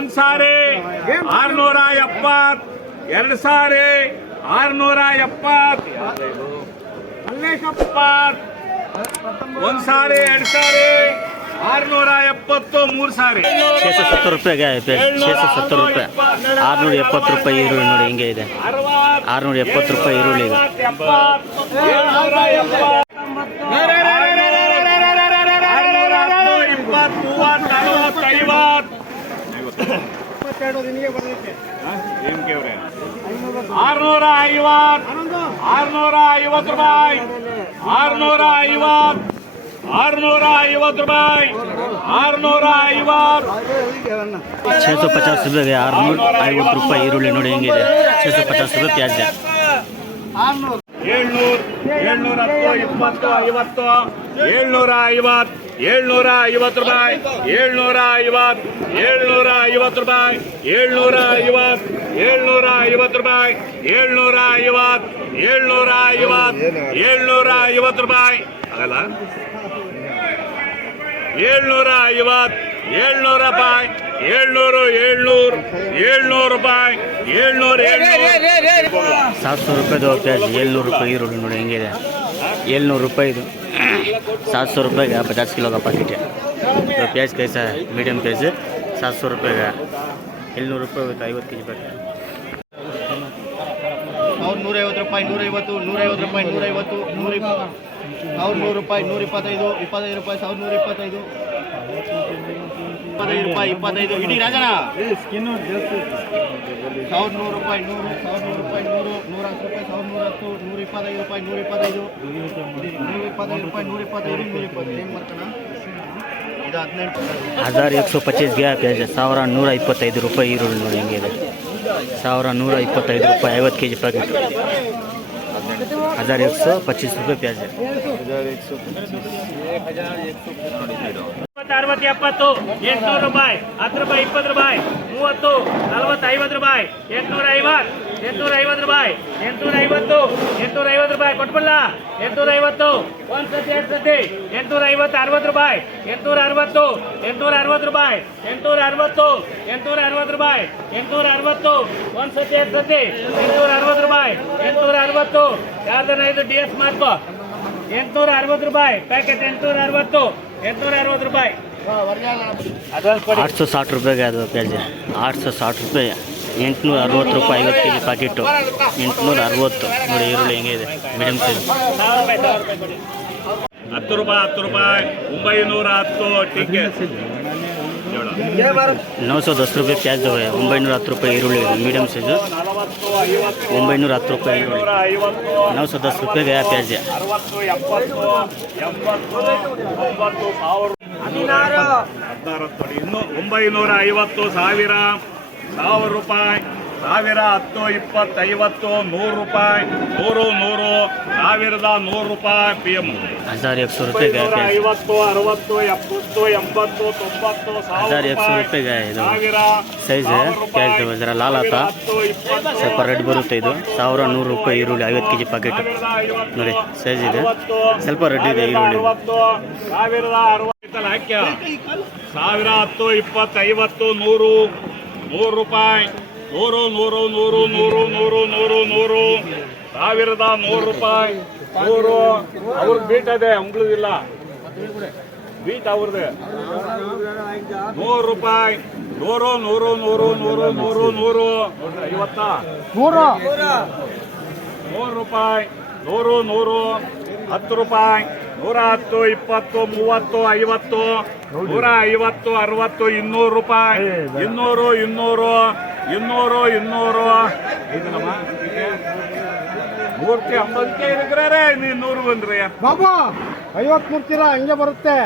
ಒಂದು ಸಾರಿ 670, ಎರಡು ಸಾರಿ 670, ಒಂದು ಸಾರಿ, ಎರಡು ಸಾರಿ 670, ಮೂರು ಸಾರಿ 670 ರೂಪಾಯಿ 670 ರೂಪಾಯಿ 670 ರೂಪಾಯಿ ಈರುಳ್ಳಿ ನೋಡಿ ಹಿಂಗೆ ಇದೆ. 670 ರೂಪಾಯಿ ಈರುಳ್ಳಿ ಇದೆ. 650 ರೂಪಾಯಿ, 650, 650 ರೂಪಾಯಿ, 650, 650 ರೂಪಾಯಿಗೆ 650 ರೂಪಾಯಿ ಈರುಳ್ಳಿ ನೋಡಿ ಹೆಂಗಿದೆ. 650 ರೂಪಾಯಿ ಪ್ಯಾಜ್. 700, 710, 20, 50, 750, 750 ರೂಪಾಯಿ, 750, 750 ರೂಪಾಯಿ, 750, 750 ರೂಪಾಯಿ, 750, 750, 750 ರೂಪಾಯಿ ಆಗಲ್ಲ. 750, 700 ರೂಪಾಯಿ, 700, 700, 700 ರೂಪಾಯಿ, 700, 700 ರೂಪಾಯಿದು ಪ್ಯಾಜ್. 700 ರೂಪಾಯಿ ಈರುಳ್ಳಿ ನೋಡಿ ಹೆಂಗಿದೆ. 700 ರೂಪಾಯಿ ಇದು. 700 रुपये का 50 किलो का पैकेट है. तो प्याज कैसा है? मीडियम प्याज 700 रुपये का. 700 रुपये होता है 50 के जी पैकेट. 150 ರೂಪಾಯಿ, 150, 150 ರೂಪಾಯಿ, 150, 120, 100 ರೂಪಾಯಿ, 125, 25 ರೂಪಾಯಿ, 1125, 25 ರೂಪಾಯಿ, 25 ಇಡೀ ರಾಜನ. 1100 ರೂಪಾಯಿ, 100, 1100 ರೂಪಾಯಿ, 100, 110 ರೂಪಾಯಿ, 1110, 125 ರೂಪಾಯಿ, 125, 125 ರೂಪಾಯಿ, 125, 120 ಏನು ಮಾಡ್ತಾನ ಇದು 1125 गया प्याज. 1125 ರೂಪಾಯಿ ಈರುಳ್ಳಿ ನೋಡಿ ಹೆಂಗಿದೆ. 1125 ರೂಪಾಯಿ 50 के जी पैकेट. 1125 रुपये प्याज है. 60, 70, 800 ರೂಪಾಯಿ, 10 ರೂಪಾಯಿ, 20 ರೂಪಾಯಿ, 30, 40, 50 ರೂಪಾಯಿ, 850, 850 ರೂಪಾಯಿ, 850, 850 ರೂಪಾಯಿ ಕೊಟ್ಬಲ್ಲ. 850 ಒಂದ್ಸತಿ, ಎರಡು ಸತಿ 850, 60 ರೂಪಾಯಿ, 860, 860 ರೂಪಾಯಿ, 860, 860 ರೂಪಾಯಿ, 860 ಒಂದ್ಸತಿ, ಎರಡು ಸತಿ 860 ರೂಪಾಯಿ, 860 ಯಾರ್ದನ ಇದು DS ಮಾಡ್ಕೋ. 860 ರೂಪಾಯಿ ಪ್ಯಾಕೆಟ್. 860, 860 ರೂಪಾಯಿ. 860 रुपये का है प्याज. 860 रुपये. 860 ರೂಪಾಯಿ 50 के जी ಪ್ಯಾಕೆಟು. 860 ನೋಡಿ ಈರುಳ್ಳಿ ಹೆಂಗೆ ಇದೆ. Medium size. 10 ರೂಪಾಯಿ, 10 ರೂಪಾಯಿ, 910 ಟಿಕೆಟ್. 910 रुपये प्याज है. 910 ರೂಪಾಯಿ ಈರುಳ್ಳಿ ಇದೆ. Medium size. 910 ರೂಪಾಯಿ ಈರುಳ್ಳಿ. 910 रुपये गया प्याज. 60, 70, 80, 90, 1000, 16 ಇನ್ನು 950, 1000, 1000 ರೂಪಾಯಿ, 1000, 10, 20, 50, 100 ರೂಪಾಯಿ, 100, 100, 1100 ರೂಪಾಯಿ PM. 1100 रुपये गया प्याज. 50, 60, 70, 80, 90, 1100 रुपये गया ಇದು. ಸೈಜ್ ಪ್ಯಾಜ್ ಜರ ಲಾಲ್ ಆತ. ಸ್ವಲ್ಪ ರೆಡ್ ಬರುತ್ತೆ ಇದು. 1100 ರೂಪಾಯಿ ಈರುಳ್ಳಿ 50 के जी ಪ್ಯಾಕೆಟ್ ನೋಡಿ. ಸೈಜ್ ಇದೆ, ಸ್ವಲ್ಪ ರೆಡ್ ಇದೆ ಈರುಳ್ಳಿ. 1060 ಹಾಕ್ಯ. 1000, 10, 20, 50, 100, 100 ರೂಪಾಯಿ, 100, 100, 100, 100, 100, 100, 100, 1100 ರೂಪಾಯಿ, 100. ಅವ್ರಿಗೆ ಬೀಟ್ ಇದೆ, ಉಂಗ್ಳದಿಲ್ಲ ಬೀಟ್ ಅವ್ರದ್ದು. 100 ರೂಪಾಯಿ, 100, 100, 100, 100, 100, 100, 50, 100 ರೂಪಾಯಿ, 100, 100, 10 ರೂಪಾಯಿ, 110, 20, 30, 50, 150, 60, 200 ರೂಪಾಯಿ, 200, 200, 200, 200. ಇದನ್ನಮ್ಮ ಮೂರ್ತಿ 50 ಇದ್ರೆ ನೀನು 100 ಬಂದ್ರಿ ಬಾಬಾ 50 ಮುರ್ತೀರಾ ಹಂಗೆ ಬರುತ್ತೆ.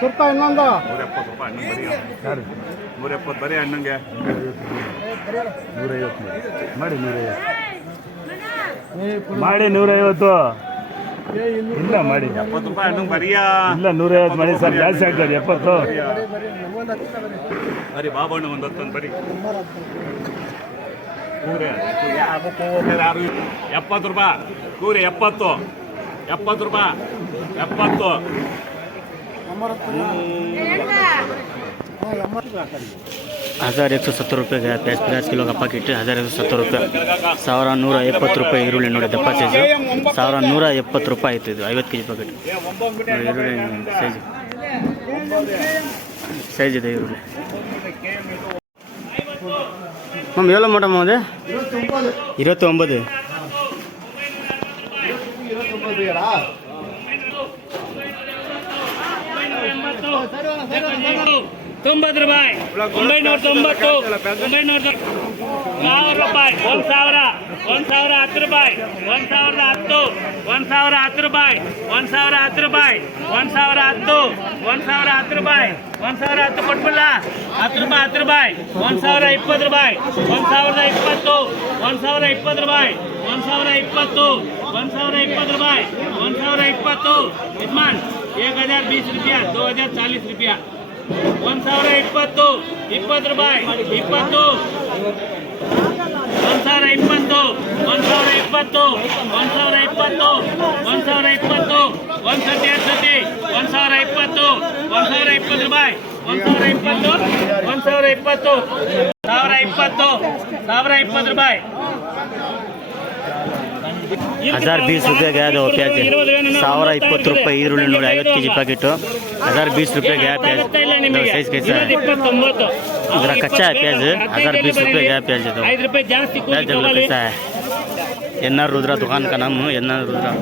ಸುರ್ತಾ ಇನ್ನೊಂದು 170 ರೂಪಾಯಿ ಹಣ್ಣು ಬರೀ. 170 ಬರೀ ಹಣ್ಣಂಗೆ. 150 ಮಾಡಿ. 150 ಮಾಡಿ. 150 ಇಲ್ಲ ಮಾಡಿ. 70 ರೂಪಾಯಿ ಹಣ್ಣಂಗೆ ಬರೀಯಾ. ಇಲ್ಲ 150 ಮಾಡಿ ಸರ್, ಜಾಸ್ತಿ ಆಗ್ತದೆ. 70 ಬರೀ ಬಾಬಣ್ಣ ಒಂದು 10 ಬರೀ. 70 ರೂಪಾಯಿ ಕೂರಿ. 70, 70 ರೂಪಾಯಿ, 70. 1170 रुपये गया प्याज 50 किलो का पैकेट 1170 रुपये 1170 ರೂಪಾಯಿ ಈರುಳ್ಳಿ ನೋಡಿ ದಪ್ಪ ಸೈಜು 1170 ರೂಪಾಯಿ ಆಯ್ತು ಇದು 50 kg ಪ್ಯಾಕೆಟ್ ಈರುಳ್ಳಿ ಸೈಜ್ ಇದೆ ಈರುಳ್ಳಿ ಮ್ಯಾಮ್ ಎவ்வளோ ಮೇಡಮ್ ಅದು 29 90 ರೂಪಾಯಿ 990 990 ರೂಪಾಯಿ 1000 1010 ರೂಪಾಯಿ 1010 1010 ರೂಪಾಯಿ 1010 ರೂಪಾಯಿ 1010 1010 ರೂಪಾಯಿ 1010 ಕೊಟ್ಬಿಡಲ್ಲ 10 ರೂಪಾಯಿ 1020 ರೂಪಾಯಿ 1020 1020 ರೂಪಾಯಿ 1020 1020 ರೂಪಾಯಿ 1020 ಯಜಮಾನ್ 1020 रुपया 2040 रुपया 1020 20 ರೂಪಾಯಿ 20 1020 1020 1020 1020 130 1020 1020 ರೂಪಾಯಿ 1020 1020 1020 ರೂಪಾಯಿ 1020 रुपये गया दो प्याज 1020 रुपये ಈರುಳ್ಳಿ ನೋಡಿ 50 kg पैकेट 1020 रुपये गया प्याज साइज कैसा है इधर कच्चा है प्याज 1020 रुपये गया प्याज तो 5 ರೂಪಾಯಿ ಜಾಸ್ತಿ प्याज कैसा है एनआर रुद्रा दुकान का नाम है एनआर रुद्रा